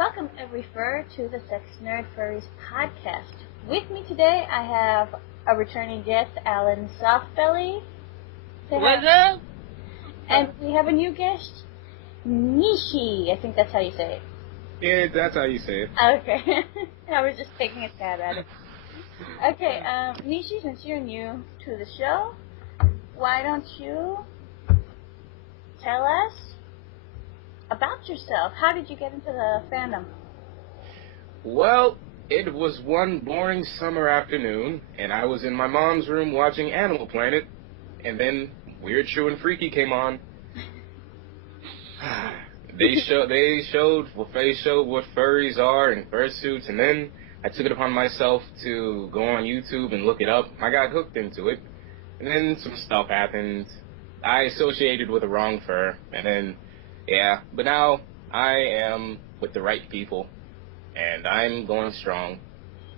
Welcome, every fur, to the Sexnerd.furries podcast. With me today, I have a returning guest, Alan Stoftbelly. What's up? And we have a new guest, Nishy. I think that's how you say it. Yeah, that's how you say it. Okay. I was just taking a stab at it. Okay, Nishy, since you're new to the show, why don't you tell us about yourself? How did you get into the fandom? Well, it was one boring summer afternoon, and I was in my mom's room watching Animal Planet, and then Weird, True, and Freaky came on. They showed what furries are in fursuits, and then I took it upon myself to go on YouTube and look it up. I got hooked into it, and then some stuff happened. I associated with the wrong fur, and then, yeah. But now I am with the right people, and I'm going strong.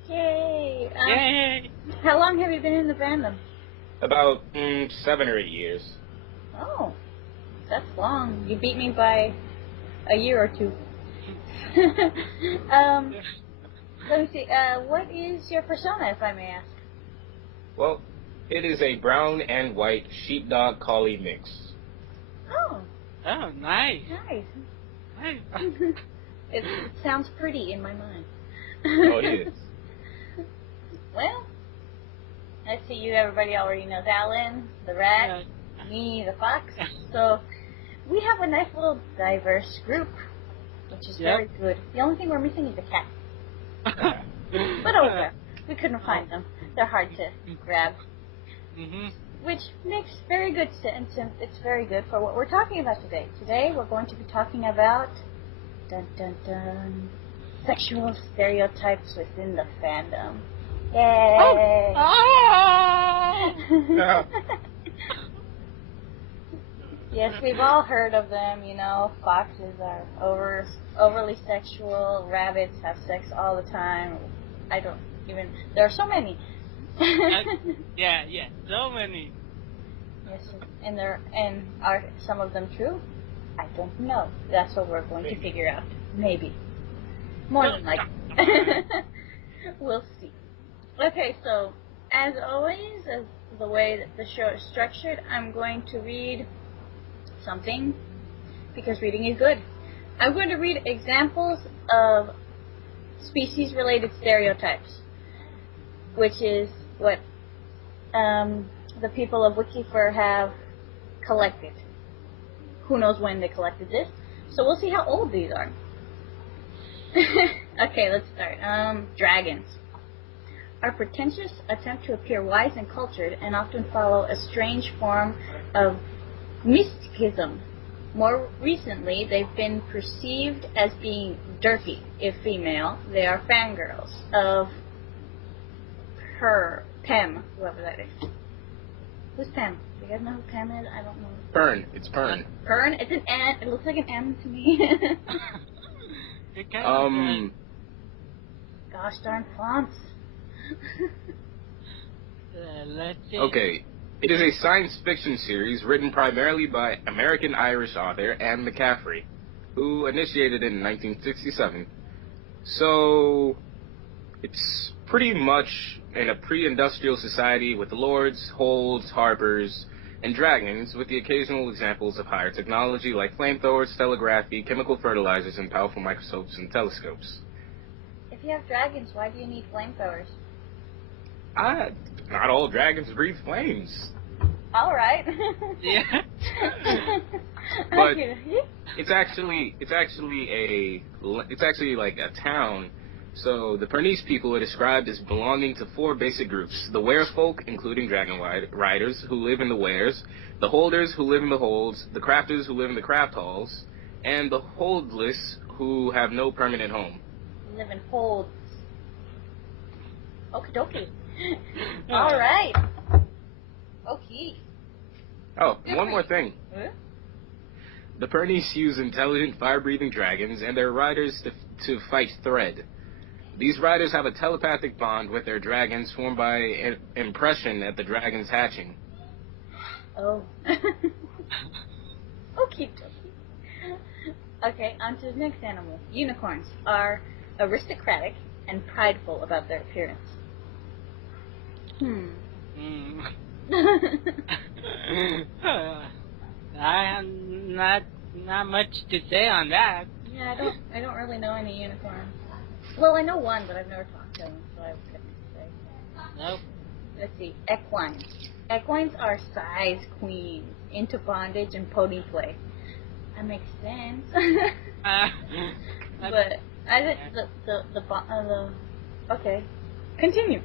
Yay! Yay! How long have you been in the fandom? About 7 or 8 years. Oh, that's long. You beat me by a year or two. Let me see. What is your persona, if I may ask? Well, it is a brown and white sheepdog collie mix. Oh. Oh, nice. Nice. Nice. It sounds pretty in my mind. Oh, it is. Well, let's see. Everybody already knows Alan, the rat, me, the fox. So we have a nice little diverse group, which is very good. The only thing we're missing is a cat. But oh well, we couldn't find them. They're hard to grab. Which makes very good sense, and it's very good for what we're talking about today. Today we're going to be talking about sexual stereotypes within the fandom. Yay! Oh. Yes, we've all heard of them, you know. Foxes are overly sexual. Rabbits have sex all the time. There are so many. Yeah, so many. Yes, and are some of them true? I don't know. That's what we're going to figure out. Maybe. More than likely. We'll see. Okay, so as always, as the way that the show is structured, I'm going to read something because reading is good. I'm going to read examples of species-related stereotypes, which is what the people of WikiFur have collected. Who knows when they collected this? So we'll see how old these are. Okay, let's start. Dragons are pretentious, attempt to appear wise and cultured, and often follow a strange form of mysticism. More recently, they've been perceived as being derpy. If female, they are fangirls of Pem, whoever that is. Who's Pem? Do you guys know who Pem is? I don't know. Pern. It's Pern. Pern? It's an ant. It looks like an M to me. Gosh darn fonts. Let's see. Okay. It is a science fiction series written primarily by American-Irish author Anne McCaffrey, who initiated it in 1967. So, it's pretty much in a pre-industrial society with lords, holds, harpers, and dragons, with the occasional examples of higher technology like flamethrowers, telegraphy, chemical fertilizers, and powerful microscopes and telescopes. If you have dragons, why do you need flamethrowers? Not all dragons breathe flames. All right. Yeah. But it's actually like a town. So the Pernese people are described as belonging to 4 basic groups: the werefolk, including dragon riders, who live in the wares; the holders, who live in the holds; the crafters, who live in the craft halls; and the holdless, who have no permanent home. Live in holds. Okie dokie. All right. Okay. Oh, one more thing. Huh? The Pernese use intelligent, fire-breathing dragons and their riders to fight Thread. These riders have a telepathic bond with their dragons formed by impression at the dragon's hatching. Oh. Okie dokie. Okay, on to the next animal. Unicorns are aristocratic and prideful about their appearance. I have not much to say on that. Yeah, I don't really know any unicorns. Well, I know one, but I've never talked to him, so I couldn't say. Nope. Let's see, equines. Equines are size queens, into bondage and pony play. That makes sense. But I think okay, continue.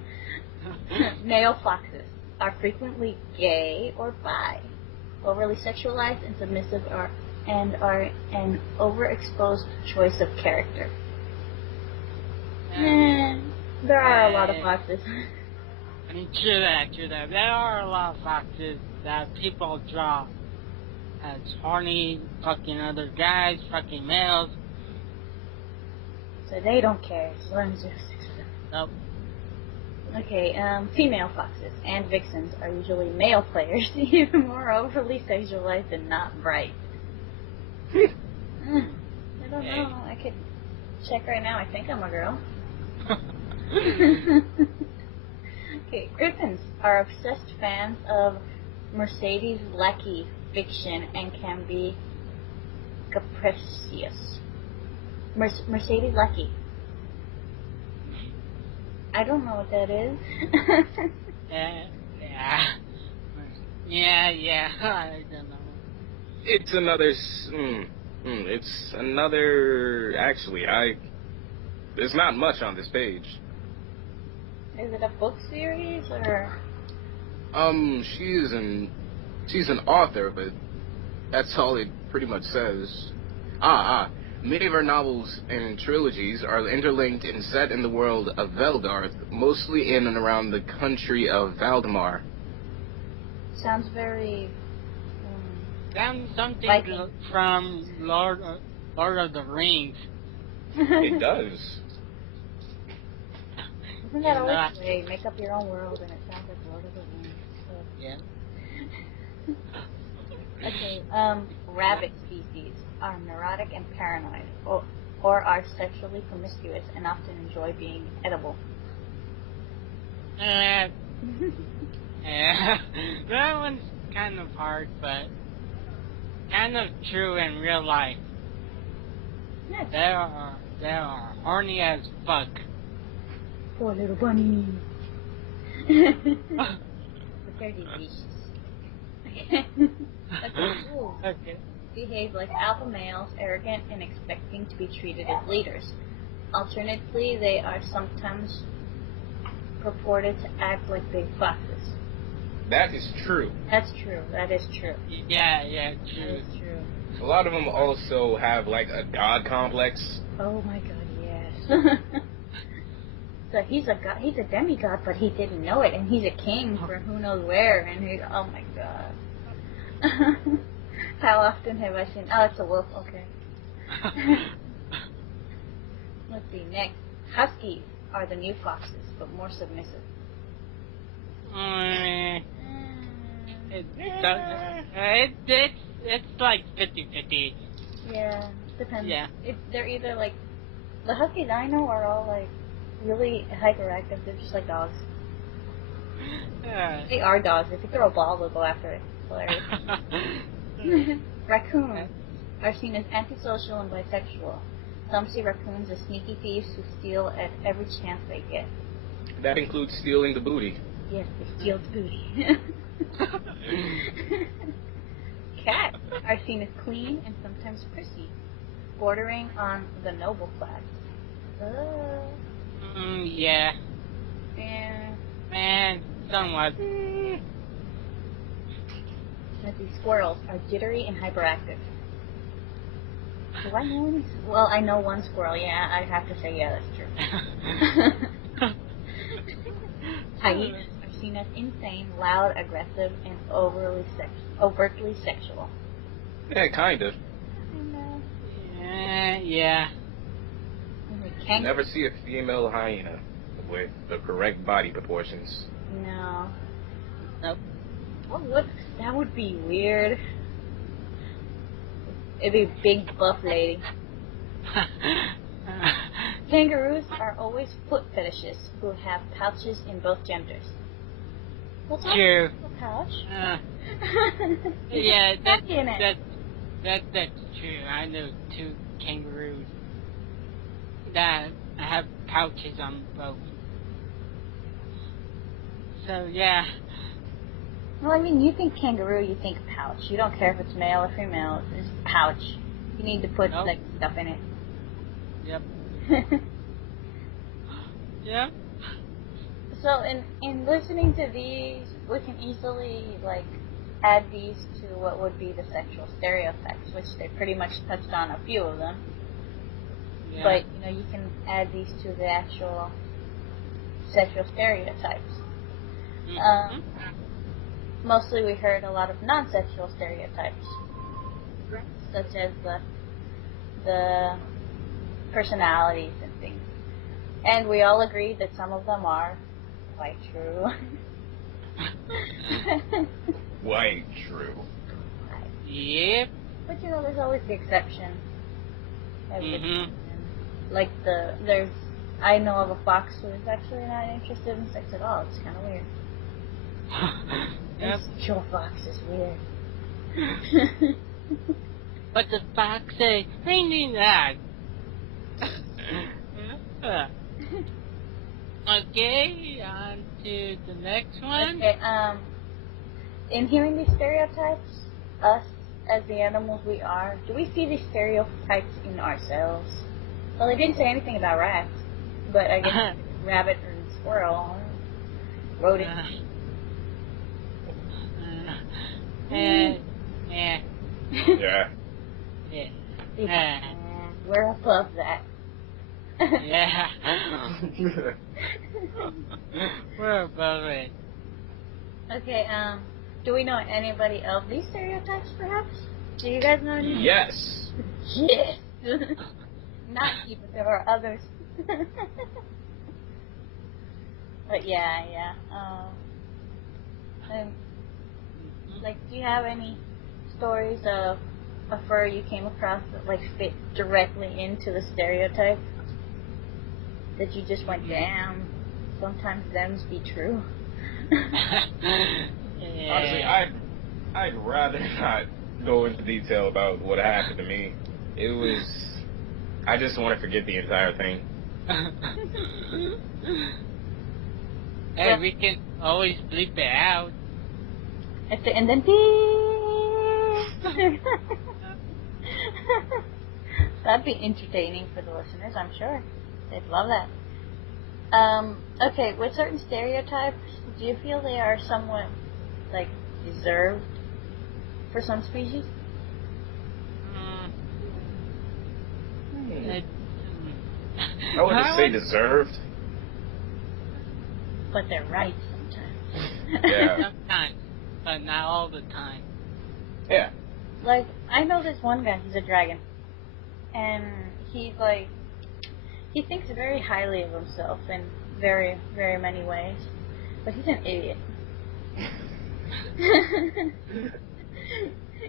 Male foxes are frequently gay or bi, overly sexualized and submissive, are an overexposed choice of character. There are a lot of foxes. True that. There are a lot of foxes that people draw as horny, fucking other guys, fucking males. So they don't care as long as you have sex with them. Nope. Okay, female foxes and vixens are usually male players, even more overly sexualized and not bright. I don't know. I could check right now. I think I'm a girl. Okay, griffins are obsessed fans of Mercedes Lackey fiction and can be capricious. Mercedes Lackey. I don't know what that is. Yeah. I don't know. It's another. It's another. Actually, there's not much on this page. Is it a book series or? She's an author, but that's all it pretty much says. Many of her novels and trilogies are interlinked and set in the world of Velgarth, mostly in and around the country of Valdemar. Sounds very... Sounds something Viking. from Lord of the Rings. It does. Isn't that always the way? Make up your own world and it sounds like Lord of the Rings. So. Yeah. Okay, rabbit species are neurotic and paranoid, or are sexually promiscuous and often enjoy being edible. That one's kind of hard, but kind of true in real life. Yes. They are horny as fuck. Poor little bunny. But they're delicious. Okay, cool. Okay. Behave like alpha males, arrogant and expecting to be treated as leaders. Alternatively, they are sometimes purported to act like big foxes. That is true. That's true. That is true. Yeah, That true. is true. A lot of them also have like a god complex. Oh my god, yes. So he's a god, he's a demigod, but he didn't know it, and he's a king for who knows where, and he's, oh my god. How often have I seen, oh, it's a wolf, okay. Let's see, next. Huskies are the new foxes, but more submissive. It's like 50-50. Yeah, depends. Yeah. They're either like, the huskies I know are all like really hyperactive. They're just like dogs. They are dogs. If you throw a ball, they'll go after it. Hilarious. Raccoons are seen as antisocial and bisexual. Some see raccoons as sneaky thieves who steal at every chance they get. That includes stealing the booty. Yes, they steal the booty. Cats are seen as clean and sometimes prissy, bordering on the noble class. Yeah. Yeah. Man, somewhat. Let's see, squirrels are jittery and hyperactive. Do I know any? Well, I know one squirrel, yeah, I'd have to say, yeah, that's true. Hyenas are seen as insane, loud, aggressive, and overtly sexual. Yeah, kind of. Yeah. Kangaroos. Never see a female hyena with the correct body proportions. No. Nope. That would be weird. It'd be big buff lady. Kangaroos are always foot fetishists who have pouches in both genders. What's True. A pouch? Yeah, that's in it. That's true. I know 2 kangaroos that have pouches on both. So yeah. Well, I mean, you think kangaroo, you think pouch. You don't care if it's male or female. It's pouch. You need to put like stuff in it. Yep. Yep. So in listening to these, we can easily like add these to what would be the sexual stereotypes, which they pretty much touched on a few of them. Yeah. But you can add these to the actual sexual stereotypes. Mm-hmm. Mostly we heard a lot of non-sexual stereotypes, such as the personalities and things. And we all agreed that some of them are quite true. Quite true. Yep. But there's always the exception. Mm-hmm. Like I know of a fox who is actually not interested in sex at all. It's kind of weird. Yep. Sure, fox is weird. But the fox say, I need that. Okay, on to the next one. Okay, in hearing these stereotypes, us as the animals we are, do we see these stereotypes in ourselves? Well, they didn't say anything about rats, but I guess rabbit or squirrel, rodent. Yeah. Yeah. We're above that. Yeah. We're above it. Okay, do we know anybody of these stereotypes, perhaps? Do you guys know any? Yes. Yes! Not you, but there are others. But yeah. Do you have any stories of a fur you came across that fit directly into the stereotype? That you just went, damn, sometimes them's be true. Yeah. Honestly, I'd rather not go into detail about what happened to me. I just want to forget the entire thing. Hey, we can always bleep it out. And then that'd be entertaining for the listeners, I'm sure. They'd love that. Okay, with certain stereotypes, do you feel they are somewhat, deserved for some species? I wouldn't say deserved. But they're right sometimes. Yeah. Sometimes, but not all the time. Yeah. I know this one guy, he's a dragon. And he's he thinks very highly of himself in very, very many ways. But he's an idiot.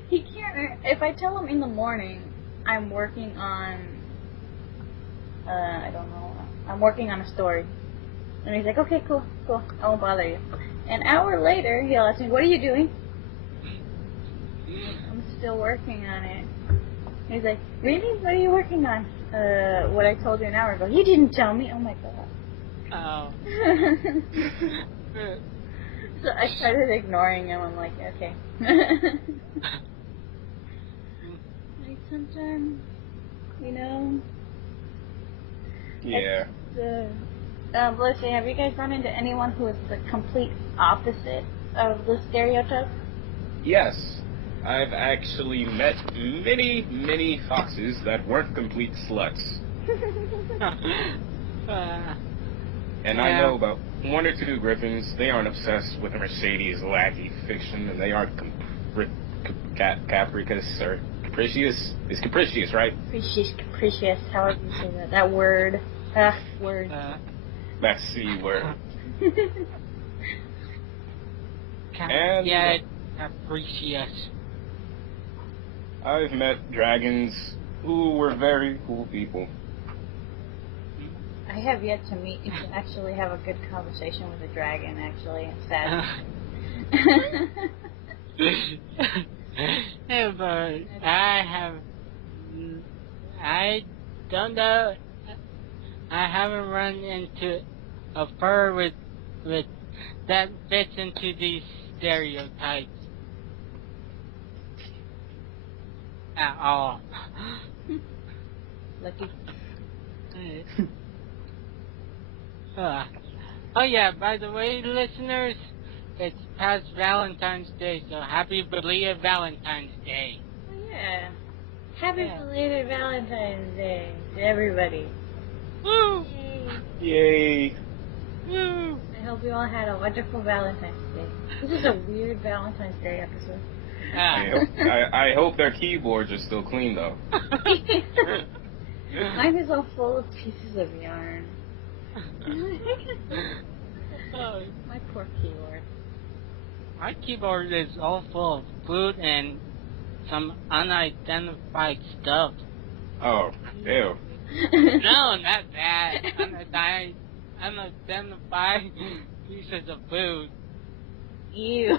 He can't, if I tell him in the morning, I'm working on, I'm working on a story. And he's like, okay, cool, I won't bother you. An hour later, he'll ask me, what are you doing? I'm still working on it. He's like, really? What are you working on? What I told you an hour ago. You didn't tell me. Oh my god. Oh. So I started ignoring him. I'm like, okay. Sometimes, Yeah. Let's see, have you guys run into anyone who is the complete opposite of the stereotype? Yes. I've actually met many, many foxes that weren't complete sluts. And I know about 1 or 2 griffins. They aren't obsessed with Mercedes lackey fiction, and they aren't capricious or capricious. It's capricious, right? Capricious. How would you say that? That word. Word. That C word. Yeah, capricious. I've met dragons who were very cool people. I have yet to meet to actually have a good conversation with a dragon, actually. It's sad. Yeah, but I don't know, I haven't run into a fur with that fits into these stereotypes at all. Lucky. Oh yeah, by the way, listeners, it's past Valentine's Day, so happy belated Valentine's Day. Oh yeah. Happy belated Valentine's Day to everybody. Woo! Yay! Woo! I hope you all had a wonderful Valentine's Day. This is a weird Valentine's Day episode. I hope their keyboards are still clean though. Mine is all full of pieces of yarn. My poor keyboard. My keyboard is all full of food and some unidentified stuff. Oh, ew. No, not that. Unidentified pieces of food. Ew.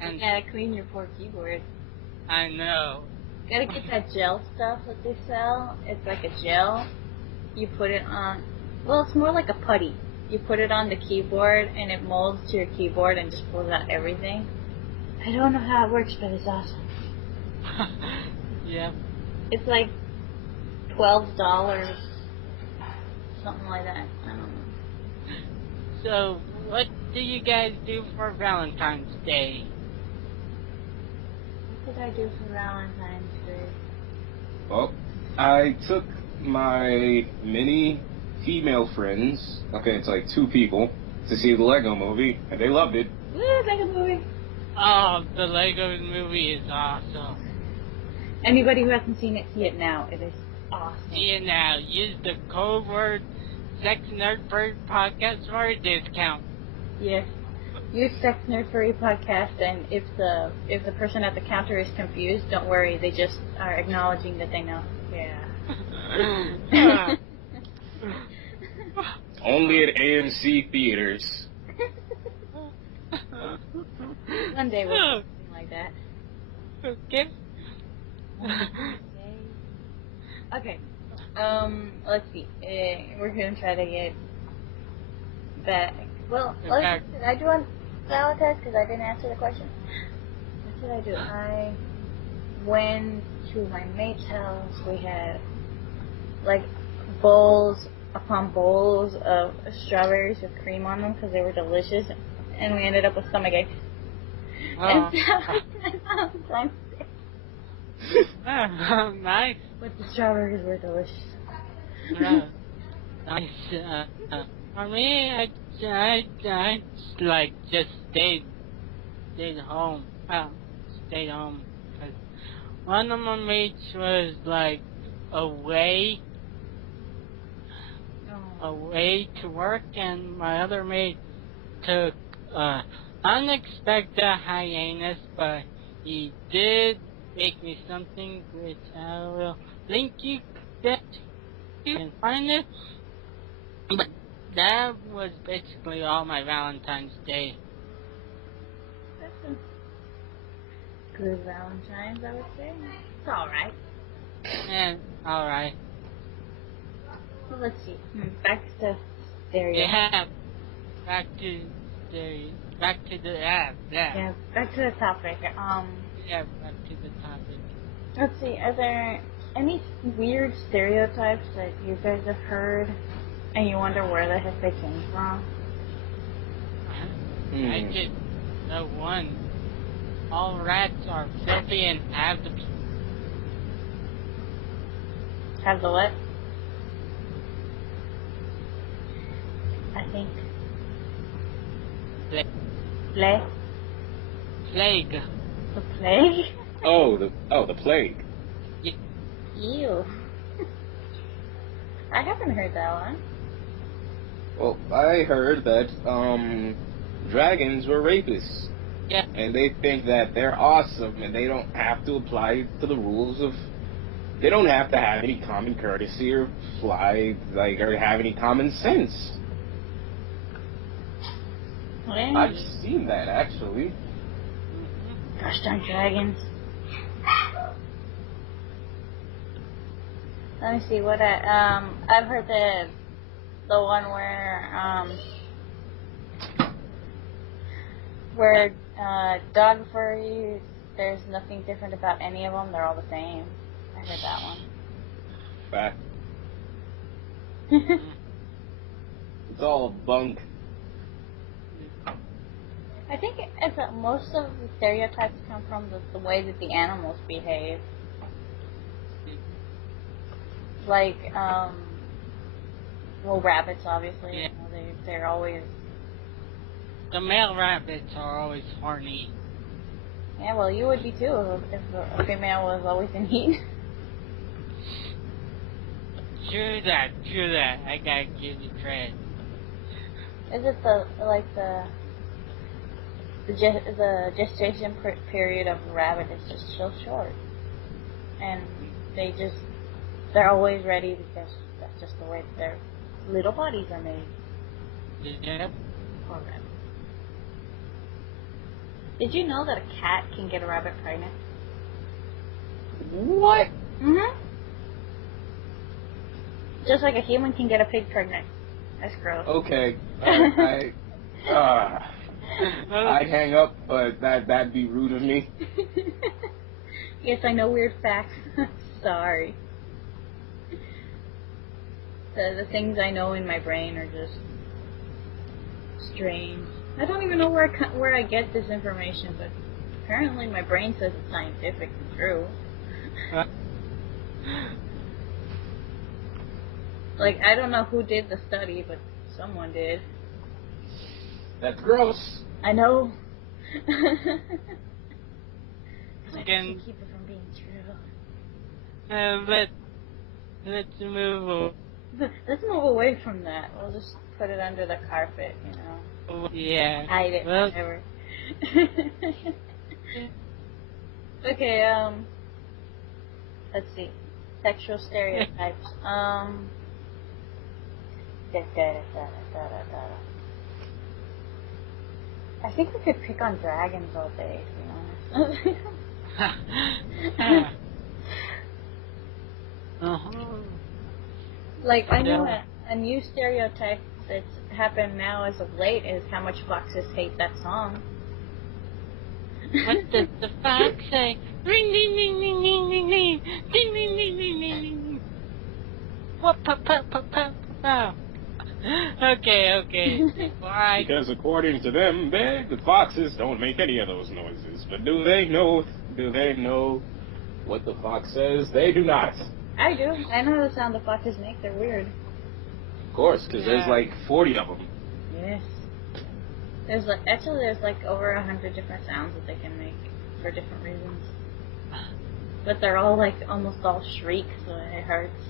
And you gotta clean your poor keyboard. I know. Gotta get that gel stuff that they sell. It's like a gel. You put it on. Well, it's more like a putty. You put it on the keyboard and it molds to your keyboard and just pulls out everything. I don't know how it works, but it's awesome. Yeah. It's like $12, something like that. I don't know. So, what do you guys do for Valentine's Day? What did I do for Valentine's Day? Well, I took my mini female friends, okay, it's like 2 people, to see the Lego movie, and they loved it. Woo, Lego movie. Oh, the Lego movie is awesome. Anybody who hasn't seen it, see it now. It is awesome. See it now. Use the code word Sexnerd for podcast for a discount. Yes. Use Sexnerd Furry Podcast, and if the person at the counter is confused, don't worry. They just are acknowledging that they know. Yeah. Only at AMC theaters. One day we'll do something like that. Okay. Okay. Let's see. We're gonna try to get back. Well, did I do on Valentine's? Because I didn't answer the question. What did I do? I went to my mate's house. We had like bowls upon bowls of strawberries with cream on them because they were delicious, and we ended up with stomachache. And so Valentine's Day. Nice. But the strawberries were delicious. Nice. For me, I like just stayed home. Stayed home. 'Cause one of my mates was like away to work, and my other mate took unexpected hiatus, but he did make me something which I will link you that you can find it. But that was basically all my Valentine's Day. That's a good Valentine's, I would say. It's alright. And alright. Well, let's see. Back to stereo. Yeah. Back to the app. Yeah, back to the topic. Yeah, back to the topic. Let's see. Are there any weird stereotypes that you guys have heard, and you wonder where the heck they came from? I just know one. All rats are filthy and have the Have the what? I think. Plague. plague. The plague? Oh, the plague. Ew. I haven't heard that one. Well, I heard that dragons were rapists. Yeah. and they think that they're awesome, and they don't have to apply to the rules of. They don't have to have any common courtesy or or have any common sense. Well, I've seen that actually. gosh darn dragons. Let me see what I've heard the one where dog furries, there's nothing different about any of them. They're all the same. I heard that one. Fact. It's all bunk. I think most of the stereotypes come from the way that the animals behave. Like, well, rabbits, obviously. Yeah. You know, they're always... The male rabbits are always horny. Yeah, well, you would be too if a female was always in heat. True that. I gotta give you credit. Is it the gestation period of a rabbit is just so short, and they're always ready because that's just the way their little bodies are made. Yep. Poor rabbit. Did you know that a cat can get a rabbit pregnant? What? Mm-hmm. Just like a human can get a pig pregnant. That's gross. Okay. I'd hang up, but that'd be rude of me. Yes, I know weird facts. Sorry. The things I know in my brain are just strange. I don't even know where I get this information, but apparently my brain says it's scientific and true. Like, I don't know who did the study, but someone did. That's gross. I know. Again, keep it from being true. Let's move on. Let's move away from that. We'll just put it under the carpet, you know. Yeah. Hide it, well, whatever. Okay, let's see. Sexual stereotypes. I think we could pick on dragons all day, to be honest. Like, I know a new stereotype that's happened now as of late is how much foxes hate that song. What does the fox say? Ring, ding, ding, ding, ding, ding, ding, ding, ding, ding, ding, ding, ding. What, pow. Okay. Why? Because according to them, the foxes don't make any of those noises. But do they know what the fox says? They do not. I do. I know the sound the foxes make. They're weird. Of course, because there's like 40 of them. Yes. There's like over 100 different sounds that they can make for different reasons. But they're all like almost all shriek, so it hurts.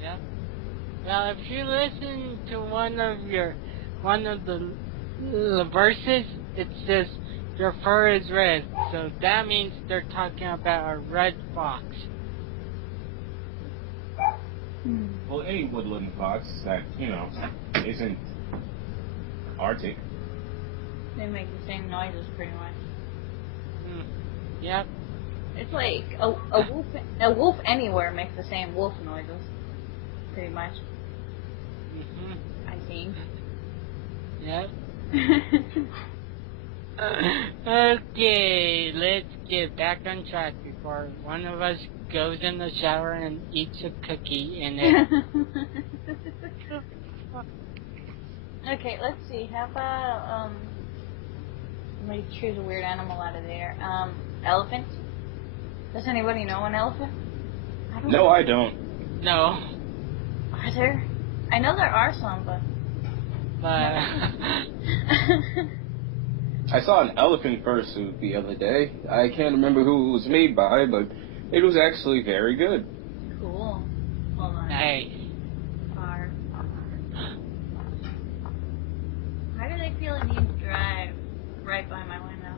Yeah. Well, if you listen to one of the verses, it says your fur is red, so that means they're talking about a red fox. Well, any woodland fox that, isn't Arctic. They make the same noises pretty much. Yep. It's like a wolf anywhere makes the same wolf noises. Pretty much. I think. Yep. Okay, let's get back on track before one of us goes in the shower and eats a cookie and then... Okay, let's see. How about let me choose a weird animal out of there. Elephant. Does anybody know an elephant? I don't. No. Are there? I know there are some, but... I saw an elephant fursuit the other day. I can't remember who it was made by, but it was actually very good. Cool. Hold on. Nice. Why do they feel a need to drive right by my window?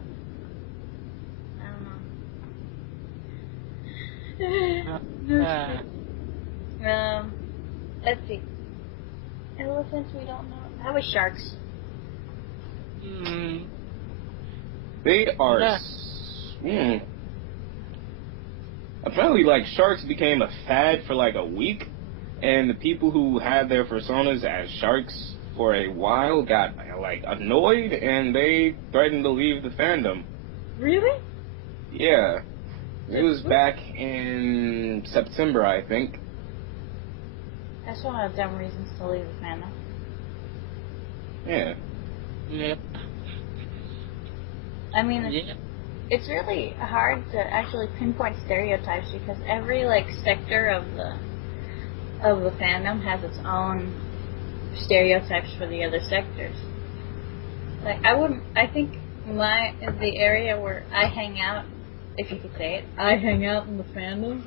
Let's see. Elephants, we don't know. How about sharks? They are. Apparently, like, sharks became a fad for like a week, and the people who had their personas as sharks for a while got like annoyed, and they threatened to leave the fandom. Really? Yeah. It was back in September, I think. That's one of the dumb reasons to leave the fandom. Yeah. Yep. I mean, it's really hard to actually pinpoint stereotypes because every like sector of the fandom has its own stereotypes for the other sectors. Like I think the area where I hang out, if you could say it, I hang out in the fandom,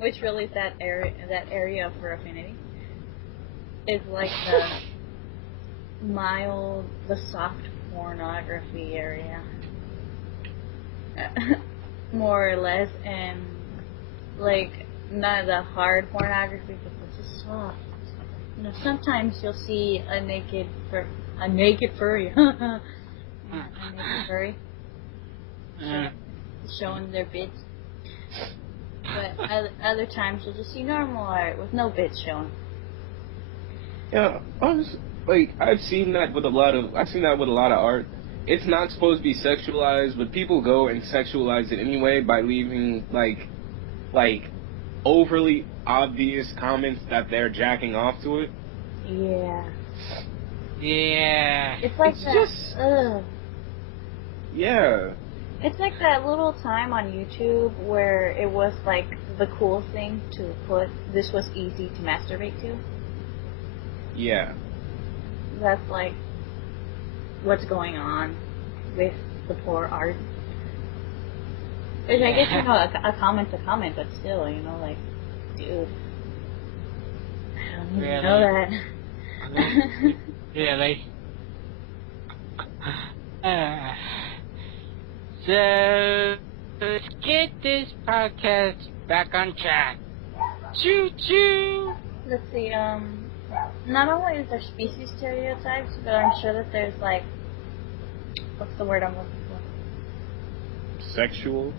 which really is that area for affinity, is like the soft pornography area, more or less, and like not the hard pornography, but just soft. You know, sometimes you'll see a naked furry, a naked furry, showing their bits. But other times you'll just see normal art with no bits showing. Yeah, honestly, like I've seen that with a lot of art. It's not supposed to be sexualized, but people go and sexualize it anyway by leaving like overly obvious comments that they're jacking off to it. Yeah. Yeah. It's like it's that. Just, yeah. It's like that little time on YouTube where it was like the cool thing to put, this was easy to masturbate to. Yeah. That's like what's going on with the poor art. Which I guess, you know, a comment's a comment, but still, you know, like, dude, I don't even know that. Really? So, let's get this podcast back on track. Choo choo! Let's see, not only is there species stereotypes, but I'm sure that there's like, what's the word I'm looking for? Sexual?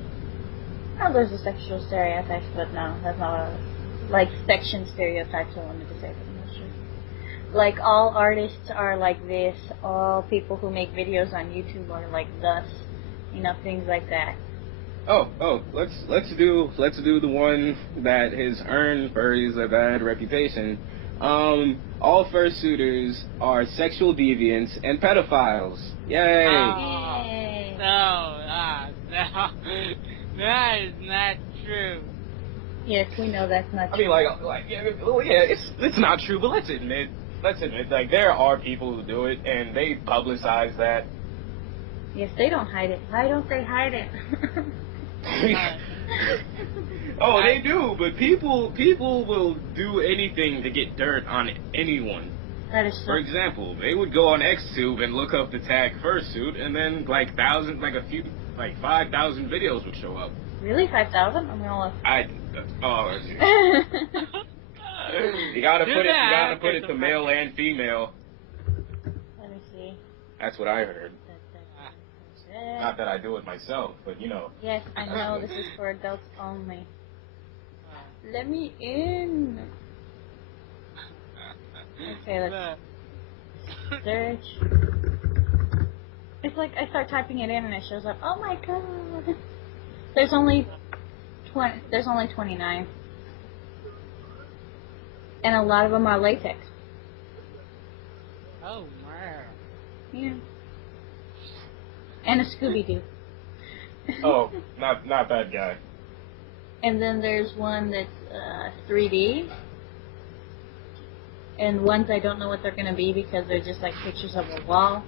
Oh, there's a sexual stereotypes, but no, that's not what I was, like section stereotypes I wanted to say, but I'm not sure. Like all artists are like this, all people who make videos on YouTube are like thus, you know, things like that. Oh, let's do the one that has earned furries a bad reputation. All fursuiters are sexual deviants and pedophiles. Yay! Yay! No, that is not true. Yes, we know that's not I true. mean, yeah, it's not true, but let's admit, like, there are people who do it, and they publicize that. Yes, they don't hide it. Why don't they hide it? Oh, they do, but people will do anything to get dirt on anyone. That is so. For example, they would go on XTube and look up the tag fursuit, and then 5,000 videos would show up. Really, 5,000? I'm gonna look. You gotta put it to male and female. Let me see. That's what I heard. Not that I do it myself, but you know. Yes, I know. This is for adults only. Let me in. Okay, let's search. It's like I start typing it in and it shows up. Oh my god! There's only 29, and a lot of them are latex. Oh wow! Yeah. And a Scooby-Doo. Oh, not that guy. And then there's one that's 3D. And ones I don't know what they're going to be because they're just like pictures of a wall.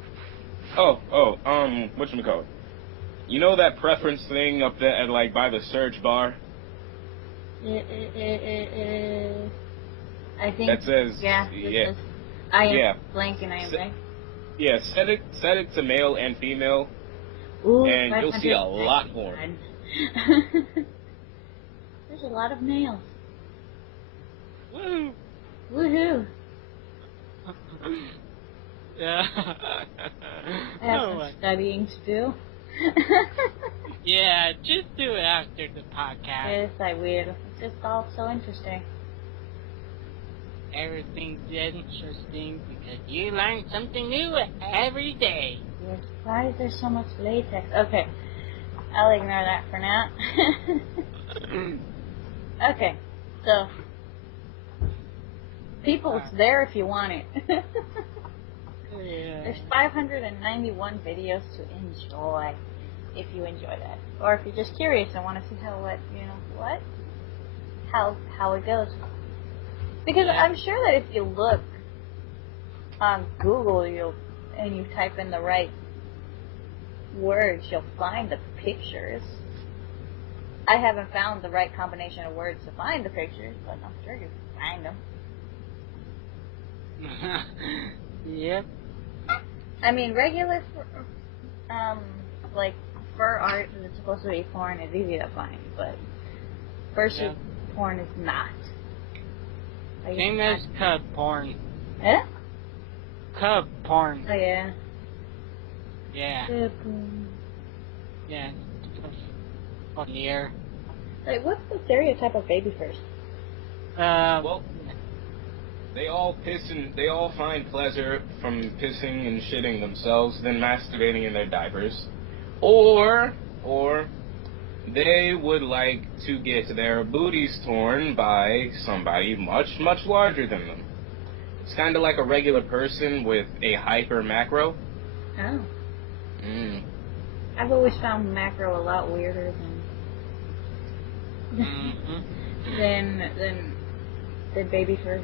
Whatchamacallit? You know that preference thing up there at, by the search bar? I think. That says, yeah. yeah. I am blank and I am blank. Yeah, set it to male and female. Ooh, and you'll see a lot more. There's a lot of nails. Woo! Woohoo! Yeah. I have Oh some my. studying to do. Yeah, just do it after the podcast. Yes, I will. It's just all so interesting. Everything's interesting because you learn something new every day. Yes. Why is there so much latex? Okay, I'll ignore that for now. Okay, so people, it's there if you want it. Yeah. There's 591 videos to enjoy, if you enjoy that, or if you're just curious and want to see how it goes. Because Yeah. I'm sure that if you look on Google, and you type in the right words, you'll find the pictures. I haven't found the right combination of words to find the pictures, but I'm sure you can find them. Yep. I mean, regular, like fur art that's supposed to be porn is easy to find, but fursuit porn is not. Like, Same as cub porn. Eh? Cub porn. Oh yeah. Yeah. Yeah. Near. Like, what's the stereotype of baby furs? Well, they all find pleasure from pissing and shitting themselves, then masturbating in their diapers, or they would like to get their booties torn by somebody much larger than them. It's kind of like a regular person with a hyper macro. Oh. Mm. I've always found macro a lot weirder than baby furs.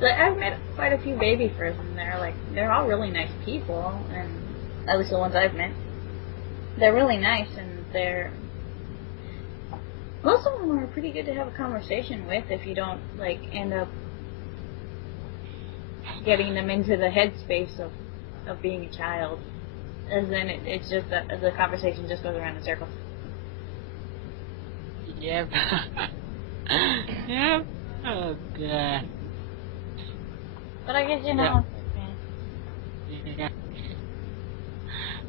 Like, I've met quite a few baby furs, and they're all really nice people, and at least the ones I've met, they're really nice, and most of them are pretty good to have a conversation with if you don't end up getting them into the headspace of being a child, and then it's just that the conversation just goes around in circles. Yep. Yep. Oh god. But I guess yeah.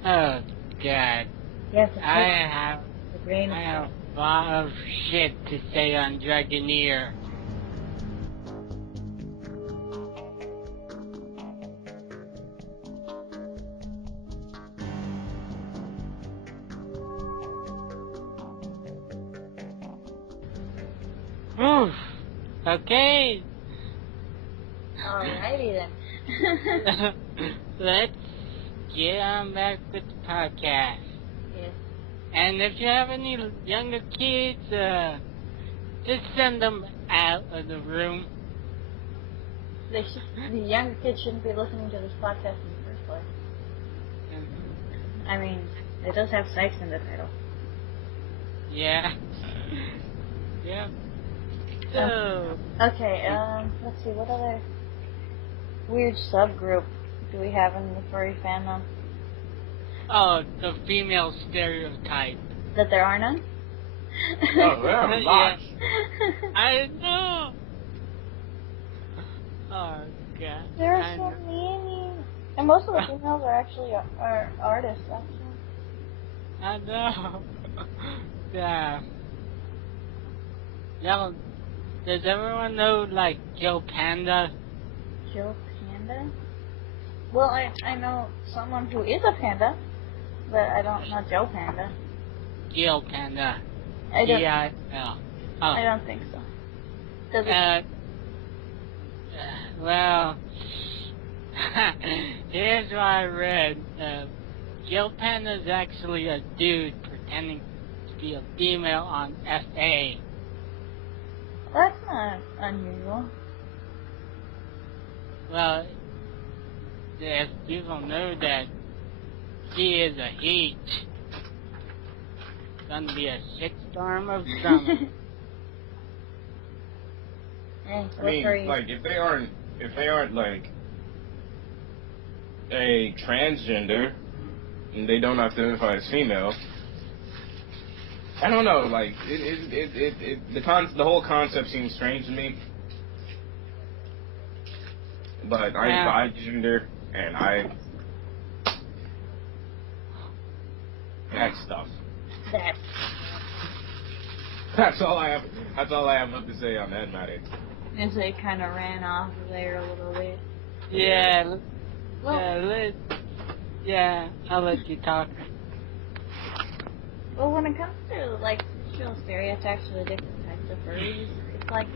Oh god. Yes, I have a lot of shit to say on Dragoneer. Oof. Okay. Alrighty then. Let's get on back with the podcast. Yes. And if you have any younger kids, just send them out of the room. The younger kids shouldn't be listening to this podcast in the first place. I mean, it does have sex in the title. Yeah. Yeah. So. Okay, let's see, what other weird subgroup do we have in the furry fandom? Oh, the female stereotype. That there are none? Oh, there are lots. I know. Oh god. There are so many. And most of the females are actually artists, actually. I know. Yeah. Yeah. Does everyone know, Joe Panda? Joe Panda? Well, I know someone who is a panda, but I don't know Joe Panda. Joe Panda. I don't. G-I-L. Oh. I don't think so. Does it? Well, here's what I read. Joe Panda's actually a dude pretending to be a female on FA. That's not unusual. Well, if people know that she is a he, it's gonna be a shitstorm of drama. Hey, I mean, if they aren't a transgender and they don't identify as female, I don't know, like the whole concept seems strange to me. But I'm bi-gender, and that stuff. That's all I have. That's all I have to say on that matter. And so it kind of ran off there a little bit. Yeah. Well, I'll let you talk. Well, when it comes to like sexual stereotypes for the different types of furries, it's like,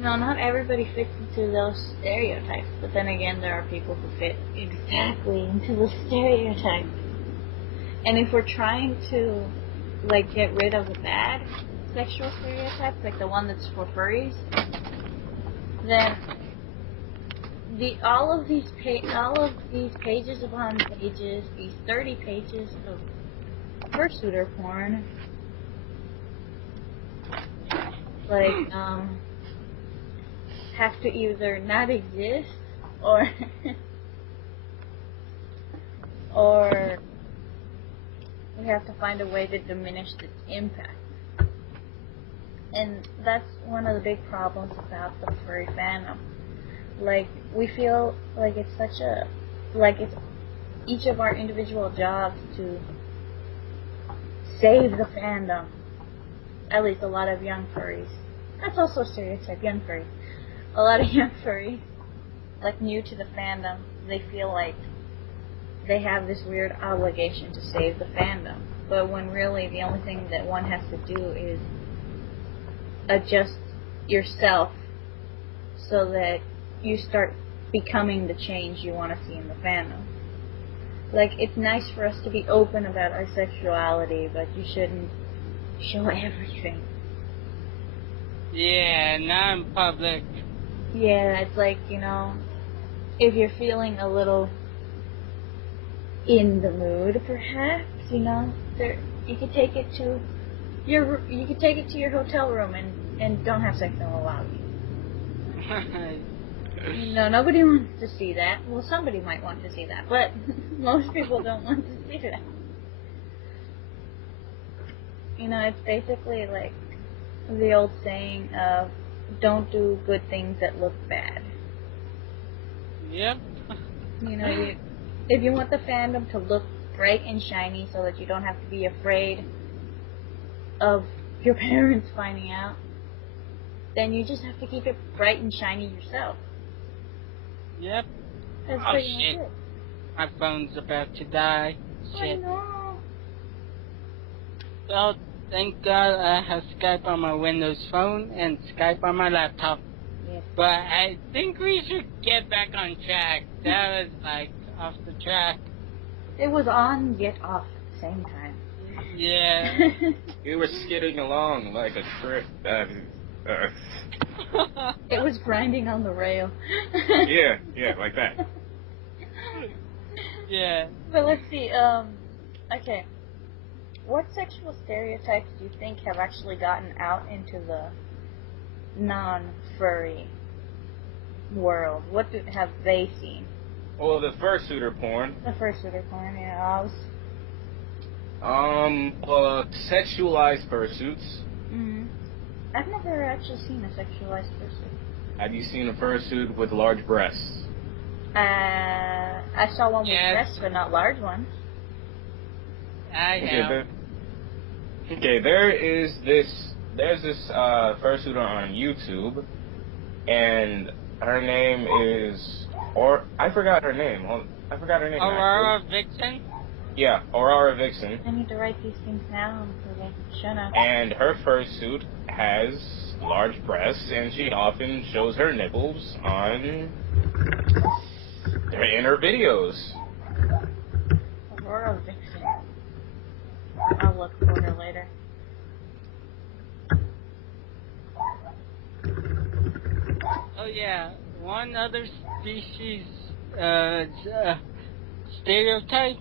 not everybody fits into those stereotypes. But then again, there are people who fit exactly into the stereotype. And if we're trying to like get rid of the bad sexual stereotypes, like the one that's for furries, then all of these pages upon pages, these 30 pages of fursuiter porn, like have to either not exist or we have to find a way to diminish its impact. And that's one of the big problems about the furry fandom. Like, we feel like it's it's each of our individual jobs to save the fandom. At least a lot of young furries. That's also a stereotype, young furries. A lot of young furries, like new to the fandom, they feel like they have this weird obligation to save the fandom. But when really the only thing that one has to do is adjust yourself so that you start becoming the change you want to see in the fandom. Like, it's nice for us to be open about our sexuality, but you shouldn't show everything. Yeah, not in public. Yeah, it's like, if you're feeling a little in the mood, perhaps, you could take it to your hotel room and don't have sex in the lobby. Nobody wants to see that. Well, somebody might want to see that, but most people don't want to see that. It's basically like the old saying of, don't do good things that look bad. Yep. If you want the fandom to look bright and shiny so that you don't have to be afraid of your parents finding out, then you just have to keep it bright and shiny yourself. Yep. That's oh, pretty shit. much it. My phone's about to die. Shit. I know. Well, thank God I have Skype on my Windows phone and Skype on my laptop. Yes. But I think we should get back on track. That was, off the track. It was on yet off at the same time. Yeah. You were skidding along like a trip. It was grinding on the rail. Yeah, like that. Yeah. But let's see, okay. What sexual stereotypes do you think have actually gotten out into the non-furry world? What have they seen? Well, the fursuiter porn. The fursuiter porn, yeah. Sexualized fursuits. Mm-hmm. I've never actually seen a sexualized fursuit. Have you seen a fursuit with large breasts? I saw one with breasts, but not large ones. I have. There's this fursuiter on YouTube, and her name is, I forgot her name. Aurora Vixen? Yeah, Aurora Vixen. I need to write these things down so they shut up. And her fursuit has large breasts, and she often shows her nipples in her videos. Aurora Vixen. I'll look for her later. Oh yeah, one other species stereotypes,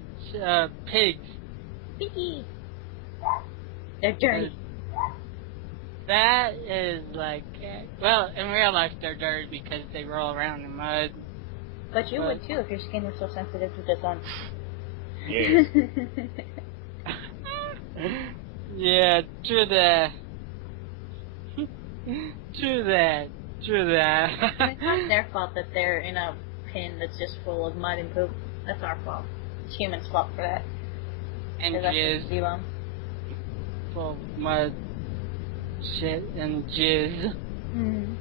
pigs. Piggy. They're dirty. That is in real life they're dirty because they roll around in mud. But you would too if your skin was so sensitive to the sun. Yeah. Yeah, true that. True that. True that. And it's not their fault that they're in a pen that's just full of mud and poop. That's our fault. It's humans' fault for that. And 'Cause that's jizz. just Zebum. Full of mud, shit, and jizz. Mm-hmm.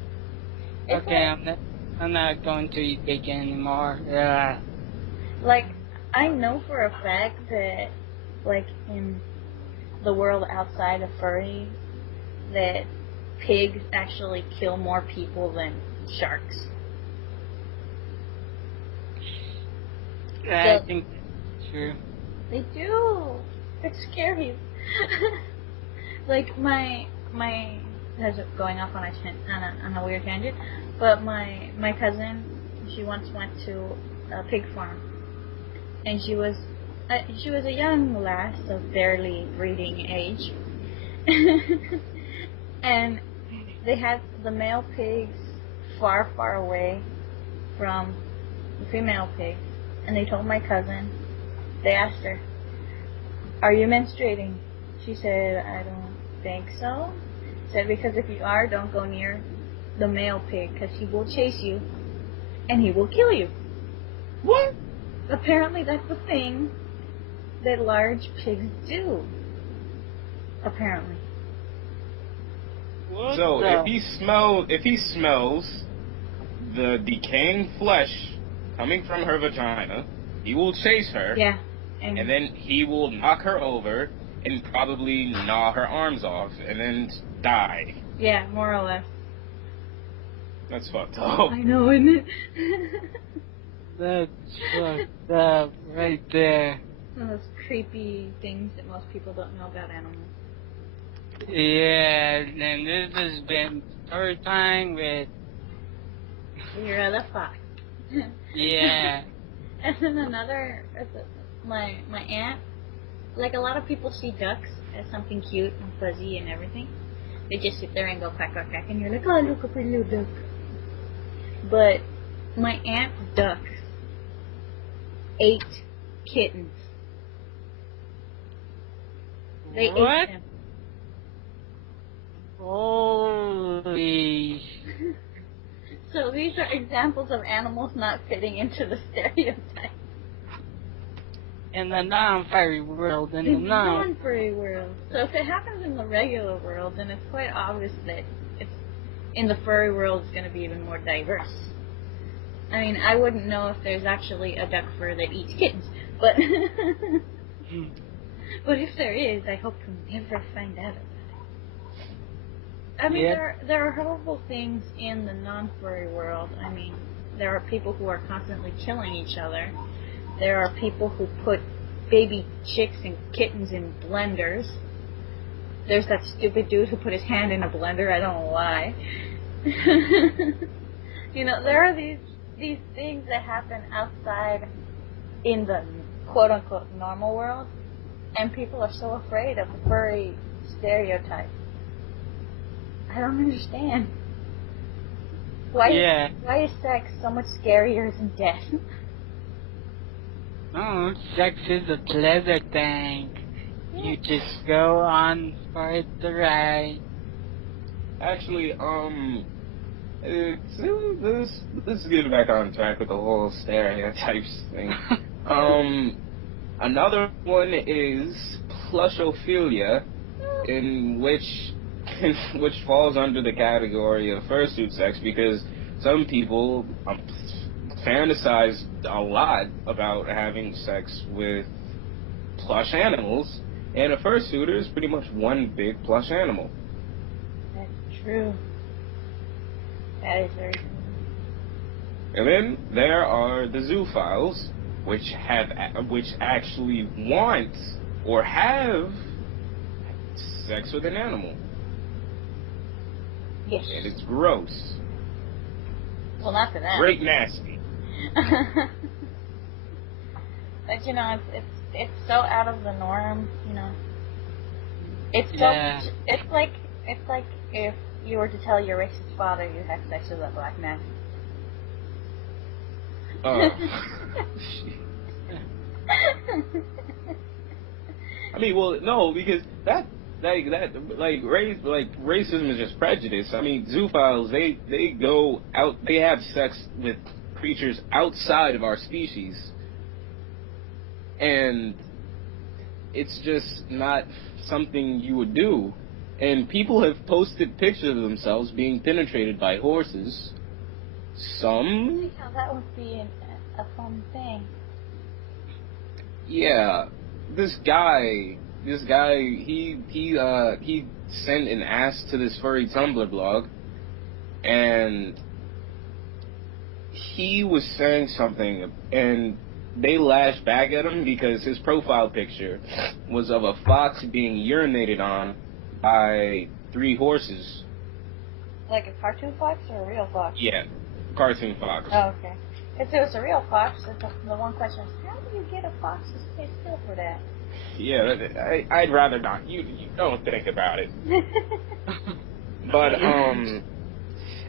Okay, I'm not going to eat bacon anymore. Yeah. Like, I know for a fact that, like, in the world outside of furry, that pigs actually kill more people than sharks. I think that's true. They do. It's scary. Like that's going off on a weird tangent, but my cousin, she once went to a pig farm, and she was a young lass of barely breeding age, and they had the male pigs far, far away from the female pigs, and they told my cousin, they asked her, "Are you menstruating?" She said, "I don't think so." Said, "Because if you are, don't go near the male pig, because he will chase you, and he will kill you." What? Apparently that's the thing that large pigs do. Apparently. What So the? if he smells the decaying flesh coming from her vagina, he will chase her. Yeah. And then he will knock her over and probably gnaw her arms off and then die. Yeah, more or less. That's fucked up. I know, isn't it? That's fucked up right there. One of those creepy things that most people don't know about animals. Yeah, and this has been story time with. You're the fox. Yeah. And then my aunt, like a lot of people see ducks as something cute and fuzzy and everything. They just sit there and go quack, quack, quack, and you're like, oh, look, a pretty little duck. But my aunt ducks ate kittens. They What? ate them. Holy. So these are examples of animals not fitting into the stereotype. In the non-furry world, in the In the non-furry world. So if it happens in the regular world, then it's quite obvious that it's in the furry world it's going to be even more diverse. I mean, I wouldn't know if there's actually a duck fur that eats kittens, but but if there is, I hope to never find out about it. I mean, Yeah. there are horrible things in the non-furry world. I mean, there are people who are constantly killing each other. There are people who put baby chicks and kittens in blenders. There's that stupid dude who put his hand in a blender. I don't know why. You know, there are these things that happen outside in the quote-unquote normal world, and people are so afraid of the furry stereotype. I don't understand. Why is sex so much scarier than death? Oh, sex is a pleasure thing. You just go on for the ride. Actually, let's get back on track with the whole stereotypes thing. Another one is plushophilia, in which falls under the category of fursuit sex, because some people fantasize a lot about having sex with plush animals, and a fursuiter is pretty much one big plush animal. That's true. That is very true. And then there are the zoophiles, which actually want or have sex with an animal. Yes. And it's gross. Well, not for that. Great nasty. But you know, it's so out of the norm. You know, it's Yeah. so it's like if you were to tell your racist father you had sex with a black man. I mean, well, no, because racism is just prejudice. I mean, zoophiles, they go out, they have sex with creatures outside of our species, and it's just not something you would do. And people have posted pictures of themselves being penetrated by horses. Some. Yeah, that would be a fun thing. Yeah, this guy, he sent an ask to this furry Tumblr blog, and he was saying something, and they lashed back at him because his profile picture was of a fox being urinated on by 3 horses. Like a cartoon fox or a real fox? Yeah, cartoon fox. Oh, okay. If it was a real fox, the one question is, how do you get a fox to stay still for that? Yeah, I'd rather not. You don't think about it. But,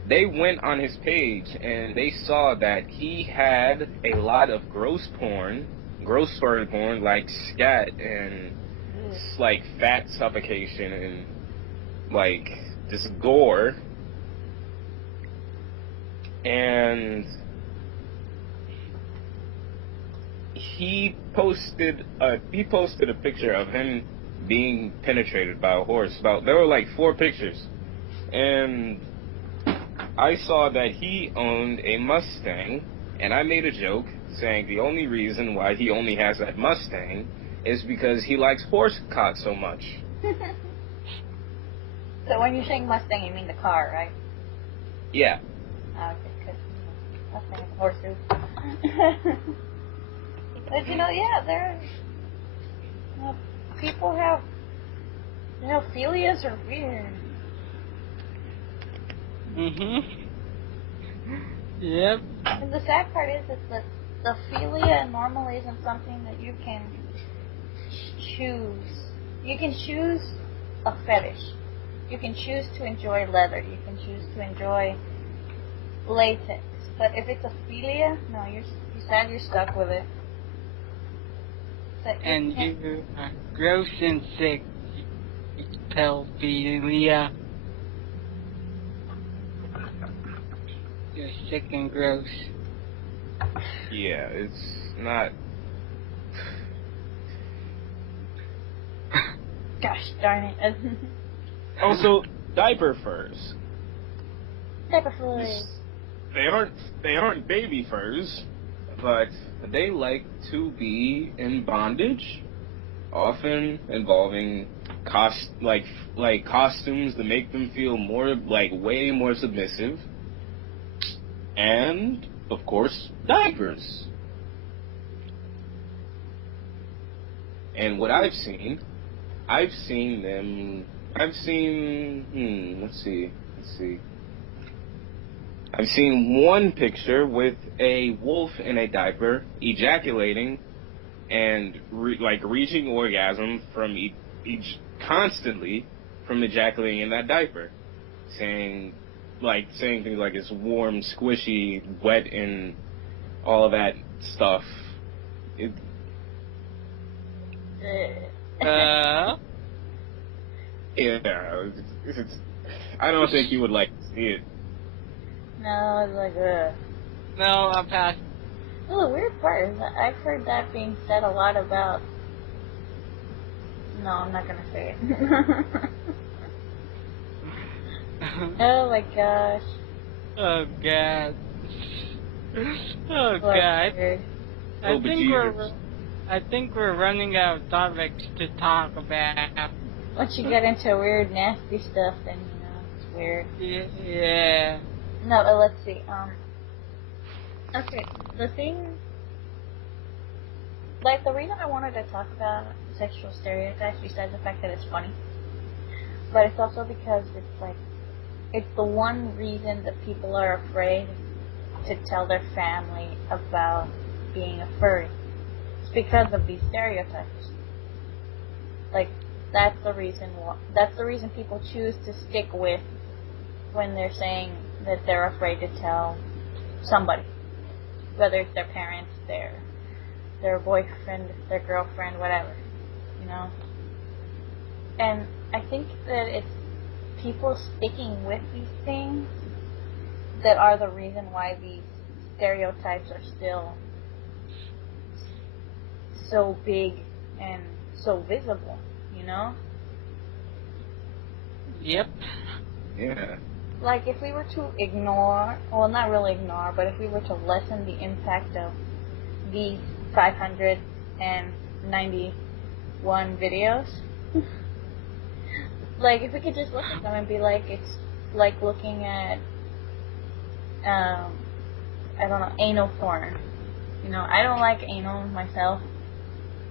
they went on his page and they saw that he had a lot of gross furry porn, like scat and like fat suffocation and like just gore. And he posted a picture of him being penetrated by a horse. There were like 4 pictures, and I saw that he owned a Mustang, and I made a joke saying the only reason why he only has that Mustang is because he likes horse cock so much. So when you're saying Mustang, you mean the car, right? Yeah. Oh, okay, because Mustang is horses. But yeah, people have, philias are weird. Yep. And the sad part is that the philia normally isn't something that you can choose. You can choose a fetish. You can choose to enjoy leather. You can choose to enjoy latex. But if it's a philia, no, you're sad you're stuck with it. And you are gross and sick, pedophilia. You're sick and gross. Yeah, it's not. Gosh darn it. Also, diaper furs. Diaper furs. They aren't baby furs, but they like to be in bondage, often involving costumes that make them feel way more submissive, and of course diapers. And what I've seen them. Let's see. I've seen one picture with a wolf in a diaper ejaculating and reaching orgasm from constantly from ejaculating in that diaper, saying things like it's warm, squishy, wet, and all of that stuff. Yeah, I don't think you would like to see it. No, it's like, No, I'll pass. Well, the weird part is that I've heard that being said a lot about... No, I'm not gonna say it. Oh my gosh. Oh god. Oh god. Weird. I think we're running out of topics to talk about. Once you get into weird, nasty stuff, then it's weird. Yeah. No, let's see. Okay, the thing, the reason I wanted to talk about sexual stereotypes, besides the fact that it's funny, but it's also because it's the one reason that people are afraid to tell their family about being a furry. It's because of these stereotypes. That's the reason people choose to stick with when they're saying that they're afraid to tell somebody, whether it's their parents, their boyfriend, their girlfriend, whatever, And I think that it's people sticking with these things that are the reason why these stereotypes are still so big and so visible, you know? Yep. Yeah. Like, if we were to ignore, well, not really ignore, but if we were to lessen the impact of these 591 videos, like, if we could just look at them and be like, it's like looking at, I don't know, anal porn. You know, I don't like anal myself.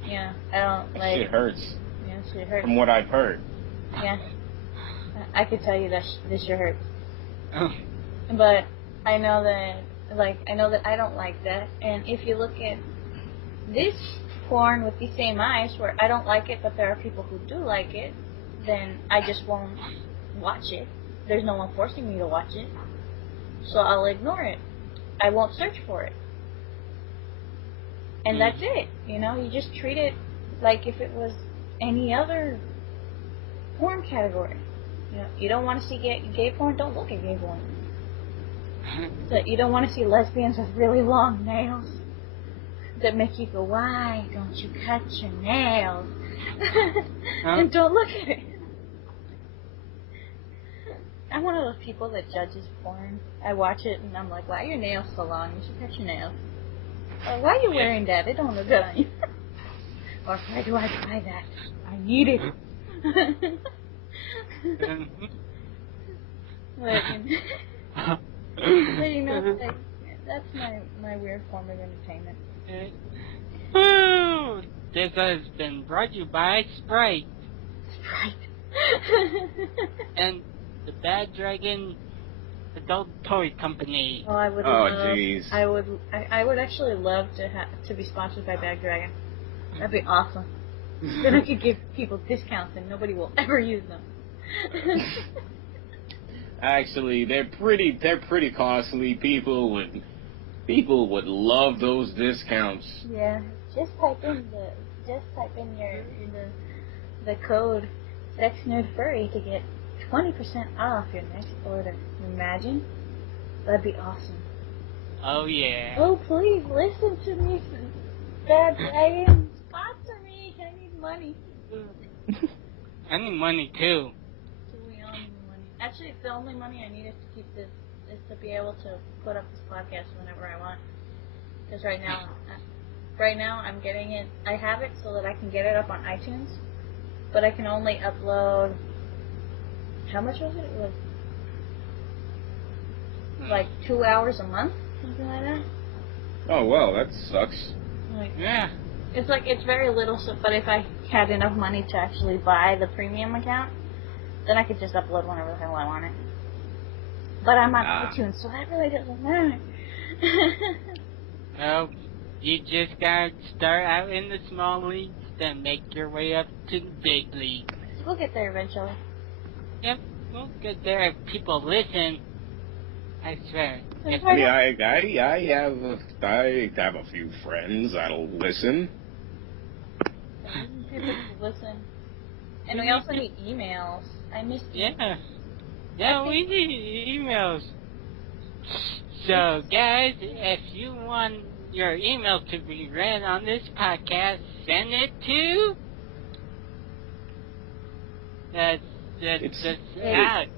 Yeah, I don't That like... shit hurts. Yeah, shit hurts. From what I've heard. Yeah. I could tell you that this shit hurts. But I know that I don't like that. And if you look at this porn with these same eyes, where I don't like it, but there are people who do like it, then I just won't watch it. There's no one forcing me to watch it. So I'll ignore it. I won't search for it. And that's it. You know, you just treat it like if it was any other porn category. You know, you don't want to see gay porn, don't look at gay porn. So you don't want to see lesbians with really long nails that make you go, why don't you cut your nails? And don't look at it. I'm one of those people that judges porn. I watch it and I'm like, why are your nails so long? You should cut your nails. Or, why are you wearing that? They don't look good on you. Or, why do I buy that? I need it. But you know, like, that's my weird form of entertainment. This has been brought to you by Sprite. Sprite. And the Bad Dragon Adult Toy Company. Oh, I would. Jeez. I would actually love to be sponsored by Bad Dragon. That'd be awesome. Then I could give people discounts and nobody will ever use them. Actually, they're pretty costly. People would love those discounts. Yeah, just type in the code Sexnerd to get 20% off your next order. Imagine, that'd be awesome. Oh yeah. Oh please listen to me, Bad Dragon. Sponsor me. I need money. I need money too. We all need money. Actually, the only money I need is to keep this, is to be able to put up this podcast whenever I want. Because right now I'm getting it. I have it so that I can get it up on iTunes, but I can only upload. How much was it? It was like 2 hours a month, something like that. Oh well, that sucks. Like, Yeah. It's very little. So, but if I had enough money to actually buy the premium account, then I could just upload whenever the hell I want it. But I'm on iTunes, so that really doesn't matter. Well, you just gotta start out in the small leagues, then make your way up to the big league. We'll get there eventually. Yep, we'll get there if people listen. I swear. If I mean, I have a few friends that'll listen. People listen. And we also need emails. I missed emails. Yeah, we need emails. So, guys, if you want your email to be read on this podcast, send it to... It's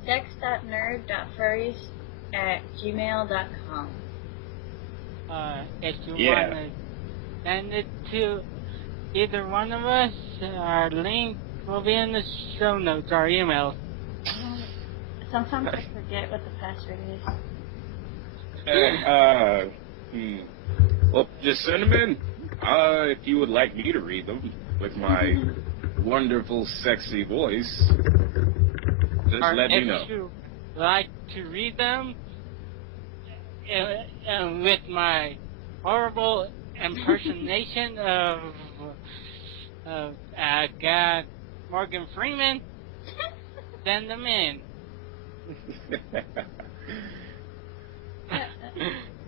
sex.nerd.furries @gmail.com. If you want to send it to either one of us, our link will be in the show notes, our email. Sometimes I forget what the password is. Well, just send them in. If you would like me to read them with my wonderful, sexy voice, just let me know. If you like to read them with my horrible impersonation of God, Morgan Freeman, send them in.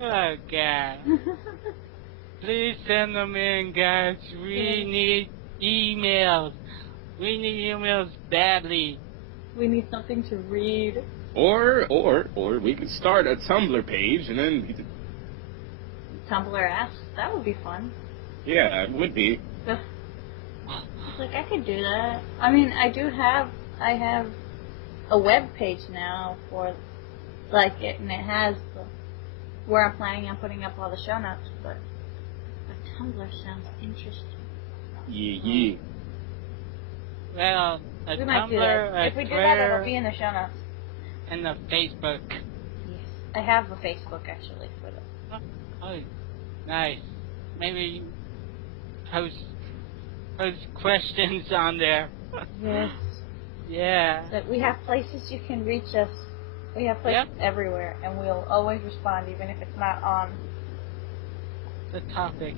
Oh God! Please send them in, guys. We need emails. We need emails badly. We need something to read. Or we could start a Tumblr page and then we could... Tumblr asks. That would be fun. Yeah, it would be. It's like, I could do that. I mean, I have a web page now for, like, it, and it has where I'm planning on putting up all the show notes, but a Tumblr sounds interesting. Yeah. Well, a We might do Tumblr, that. a If we do that, it'll Twitter, be in the show notes. and a Facebook. Yes. I have a Facebook, actually, for the... Oh, nice. Maybe post questions on there. Yes. Yeah. That we have places you can reach us. We have places everywhere, and we'll always respond, even if it's not on The topic.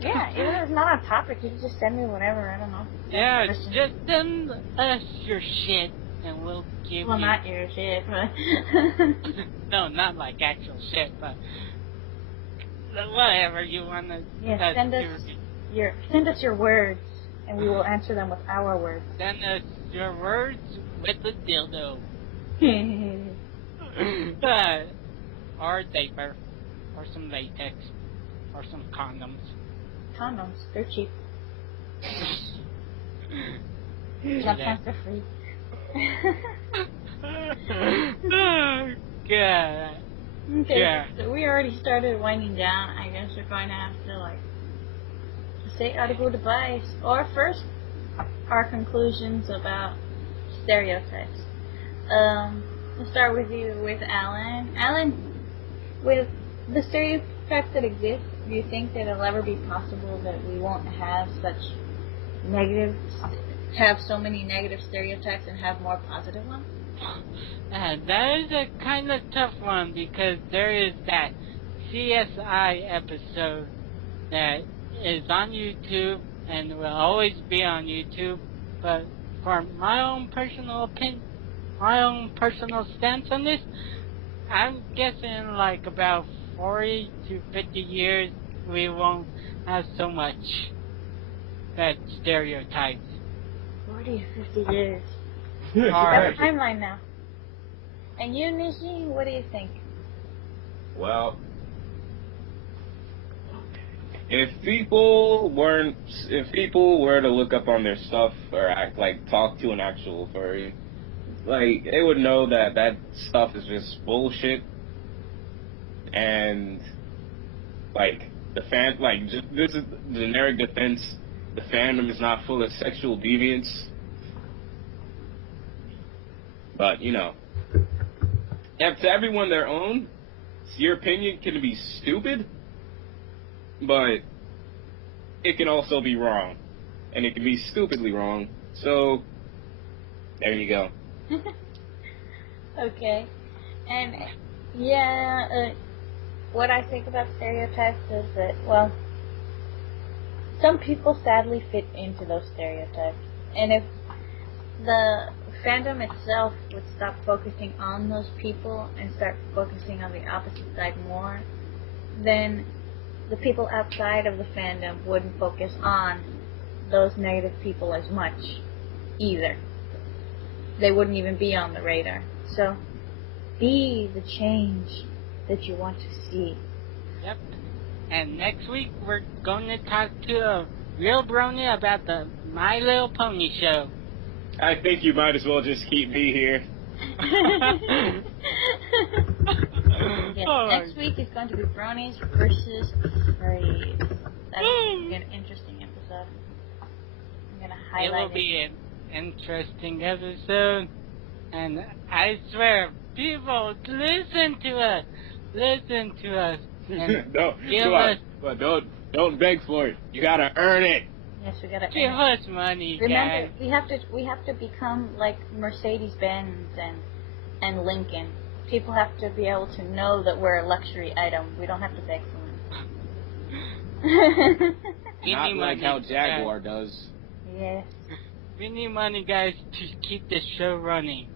Yeah, even if it's not on topic, you can just send me whatever, I don't know. Yeah, just send us your shit, and we'll give Well, you... not your shit, but... No, not like actual shit, but whatever you want to... Yeah, send us your words, and we will answer them with our words. Send us your words with a dildo. Or diaper, or some latex, or some condoms. Condoms, they're cheap. Sometimes they're free. Oh, God. Okay, Yeah. so we already started winding down. I guess we're going to have to, like, say our goodbyes. Or first, our conclusions about stereotypes. We'll start with you, with Alan. Alan, with the stereotypes that exist, do you think that it'll ever be possible that we won't have so many negative stereotypes and have more positive ones? That is a kind of tough one, because there is that CSI episode that is on YouTube and will always be on YouTube, but for my own personal opinion, my own personal stance on this, I'm guessing like about 40 to 50 years we won't have so much that stereotypes. 40 or 50 years. Or, That's a timeline now. And you, Nishy, what do you think? Well, if people were to look up on their stuff or talk to an actual furry, like, they would know that that stuff is just bullshit. And, like, this is generic defense. The fandom is not full of sexual deviants. But, you know, to everyone their own. Your opinion can be stupid, but it can also be wrong. And it can be stupidly wrong. So, there you go. Okay. And, yeah, what I think about stereotypes is that, well, some people sadly fit into those stereotypes. And if the fandom itself would stop focusing on those people and start focusing on the opposite side more, then the people outside of the fandom wouldn't focus on those negative people as much either. They wouldn't even be on the radar. So, be the change that you want to see. yep. And next week we're going to talk to a real brony about the My Little Pony show. I think you might as well just keep me here. Yes, next week is going to be bronies versus furries. That's going to be an interesting episode. I'm going to highlight It will be an interesting episode, and I swear, people, listen to us, and No, give come us, on. But don't beg for it. You gotta earn it. Yes, we gotta give us money, Remember, guys. we have to become like Mercedes-Benz and Lincoln. People have to be able to know that we're a luxury item. We don't have to beg for money. Not like how Jaguar does. Yes. We need money, guys, to keep this show running.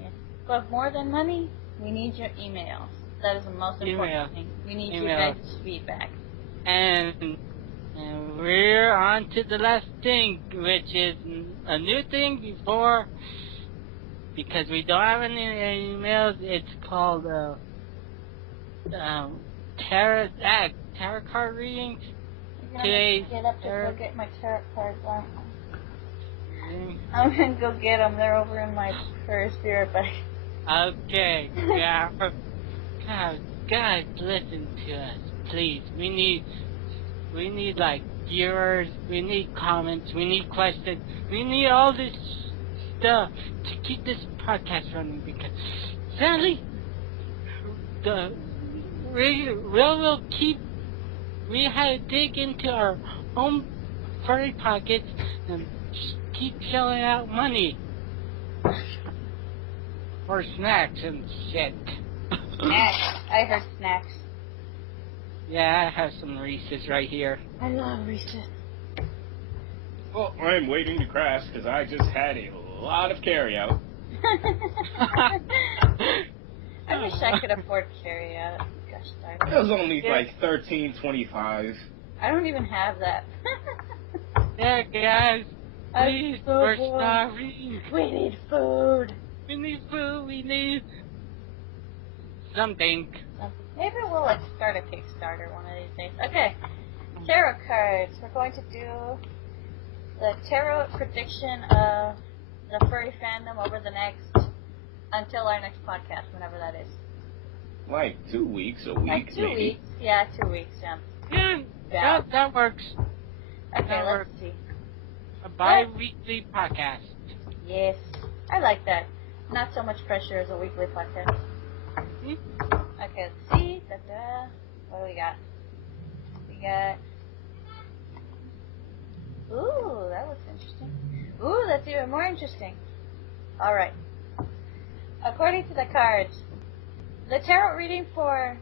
Yes. But more than money, we need your emails. That is the most important thing. We need your guys' feedback. And And we're on to the last thing, which is a new thing before, because we don't have any emails. It's called tarot card readings. Today, get up to go get my tarot cards out. I'm gonna go get them. They're over in my Furry Stereo bag. Okay, yeah. God, listen to us, please. We need like viewers. We need comments. We need questions. We need all this stuff to keep this podcast running. Because sadly, we had to dig into our own furry pockets and keep shelling out money for snacks and shit. Snacks. I heard snacks. Yeah, I have some Reese's right here. I love Reese's. Well, I'm waiting to crash because I just had a lot of carryout. I wish I could afford carryout. Gosh darn It was only like $13.25. I don't even have that. Yeah, guys, please, so we're bored. starving. We need food. We need food. We need something. Maybe we'll like start a Kickstarter one of these days. Okay, tarot cards. We're going to do the tarot prediction of the furry fandom over the next, until our next podcast, whenever that is. Like 2 weeks, a week, Like 2 maybe. weeks. Yeah, 2 weeks, yeah. Yeah, that works. Okay, that let's works. see. A bi-weekly podcast. Yes, I like that. Not so much pressure as a weekly podcast. Okay, let's see. Da-da. What do we got? We got... Ooh, that looks interesting. Ooh, that's even more interesting. Alright. According to the cards, the tarot reading for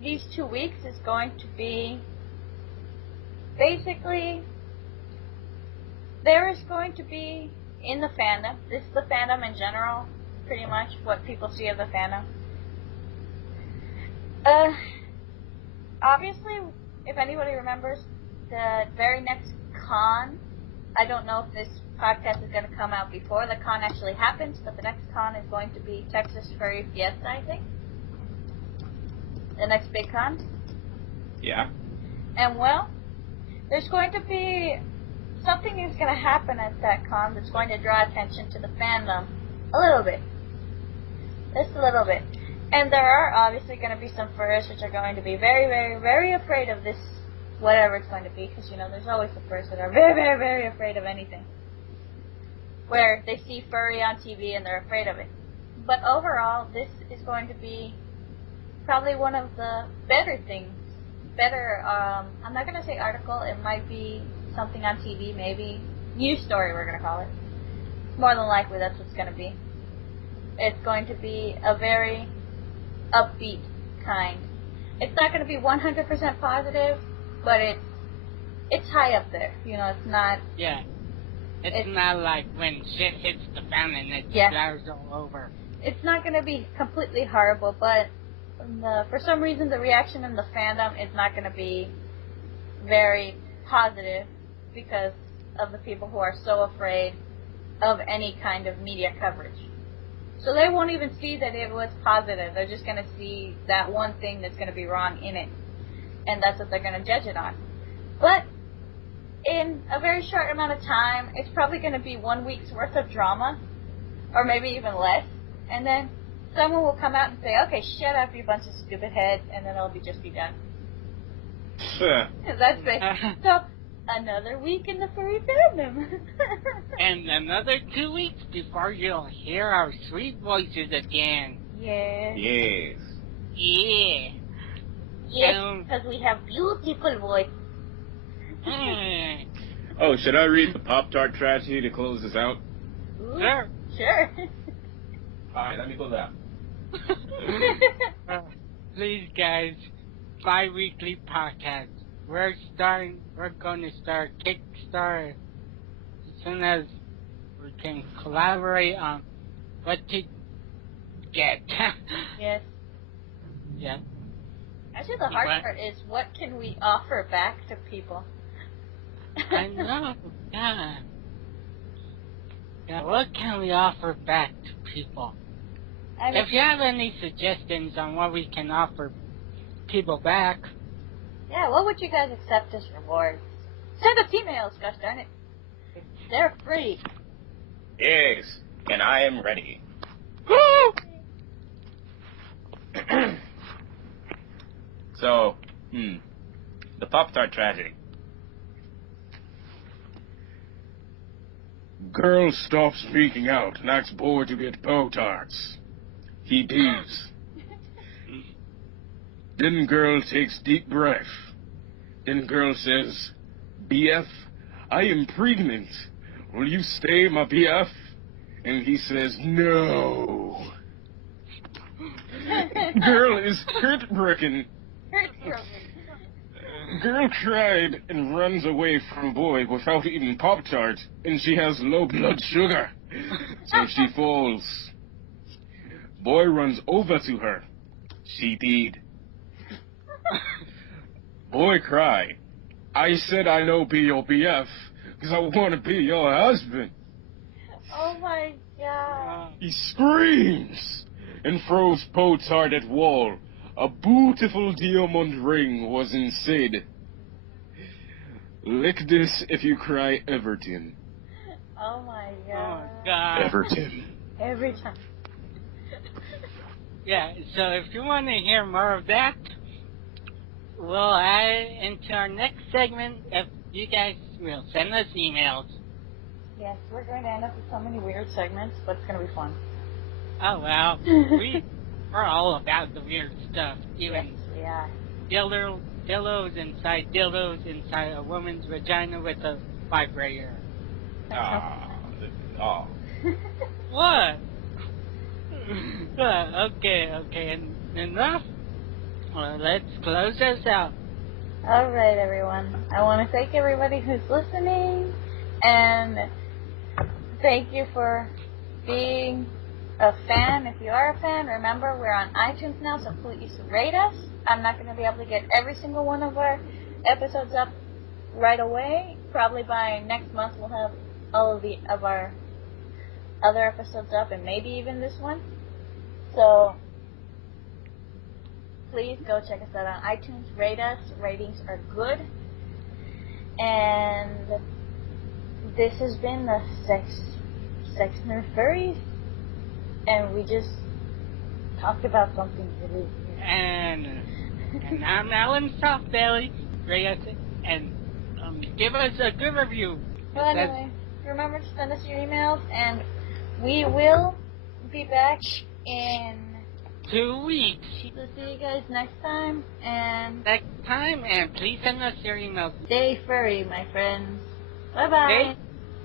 these 2 weeks is going to be... Basically, there is going to be, in the fandom, this is the fandom in general, pretty much, what people see of the fandom. Obviously, if anybody remembers, the very next con, I don't know if this podcast is going to come out before the con actually happens, but the next con is going to be Texas Furry Fiesta, I think. The next big con. Yeah. And well, there's going to be something is going to happen at that con that's going to draw attention to the fandom a little bit. Just a little bit. And there are obviously going to be some furries which are going to be very, very, very afraid of this, whatever it's going to be, because, you know, there's always the furries that are very, very, very afraid of anything. Where they see furry on TV and they're afraid of it. But overall, this is going to be probably one of the better things. Better, I'm not going to say article, it might be something on TV, maybe. News story, we're going to call it. More than likely, that's what's going to be. It's going to be a very upbeat kind. It's not going to be 100% positive, but it's high up there. You know, it's not... Yeah. It's not like when shit hits the fan and it splatters all over. It's not going to be completely horrible, but for some reason the reaction in the fandom is not going to be very positive because of the people who are so afraid of any kind of media coverage. So they won't even see that it was positive. They're just going to see that one thing that's going to be wrong in it. And that's what they're going to judge it on. But in a very short amount of time, it's probably going to be 1 week's worth of drama, or maybe even less. And then someone will come out and say, okay, shut up, you bunch of stupid heads, and then it'll just be done. That's it. So, another week in the furry fandom. And another 2 weeks before you'll hear our sweet voices again. Yeah. Yes. Yeah. Yes, because we have beautiful voices. Oh, should I read the Pop-Tart tragedy to close this out? Ooh, Sure. Sure. Alright, let me go down. Please, guys, bi-weekly podcast. We're going to start Kickstarter as soon as we can collaborate on what to get. Yes. Yeah. Actually, the hard part is what can we offer back to people? I know, yeah. Yeah, what can we offer back to people? I mean, If you have any suggestions on what we can offer people back, yeah, what would you guys accept as rewards? Send us emails, gosh darn it. They're free. Yes, and I am ready. So, the Pop-Tart tragedy. Girl stops speaking out and asks boy to get Pop-Tarts. He does. Then girl takes deep breath. Then girl says, BF, I am pregnant. Will you stay my BF? And he says, no. Girl is heartbroken. Girl cried and runs away from boy without eating Pop-Tart, and she has low blood sugar. So she falls. Boy runs over to her. She did. Boy cried. I said I know be your BF, because I want to be your husband. Oh my god. He screams and throws Pop-Tart at wall. A beautiful diamond ring was inside. Lick this if you cry, Everton. Oh my god. oh god. Everton. Every time. Yeah, so if you want to hear more of that, we'll add it into our next segment if you guys will send us emails. Yes, we're going to end up with so many weird segments, but it's going to be fun. Oh well, we're all about the weird stuff. Even Yeah. dildos inside a woman's vagina with a vibrator. Oh. What? Okay, enough. Well, let's close this out. Alright, everyone. I want to thank everybody who's listening, and thank you for being a fan. If you are a fan, remember we're on iTunes now, so please rate us. I'm not going to be able to get every single one of our episodes up right away. Probably by next month we'll have all of our other episodes up, and maybe even this one. So please go check us out on iTunes. Rate us. Ratings are good. And this has been the Sexnerd Furries. And we just talked about something really weird. And I'm Alan Stoftbelly. Rate us and give us a good review. Well, anyway, remember to send us your emails, and we will be back in 2 weeks. So see you guys next time, and Please send us your emails. stay furry, my friends. Bye-bye.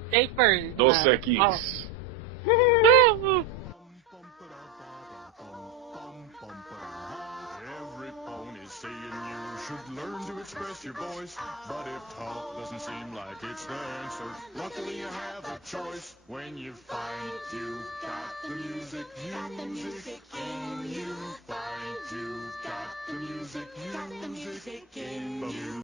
Stay furry. Dos Equis. Every pony's saying you should learn to express your voice, but if talk doesn't seem like it's the answer, luckily you have a choice. When you find you've got the music in you, find you've got the music in you.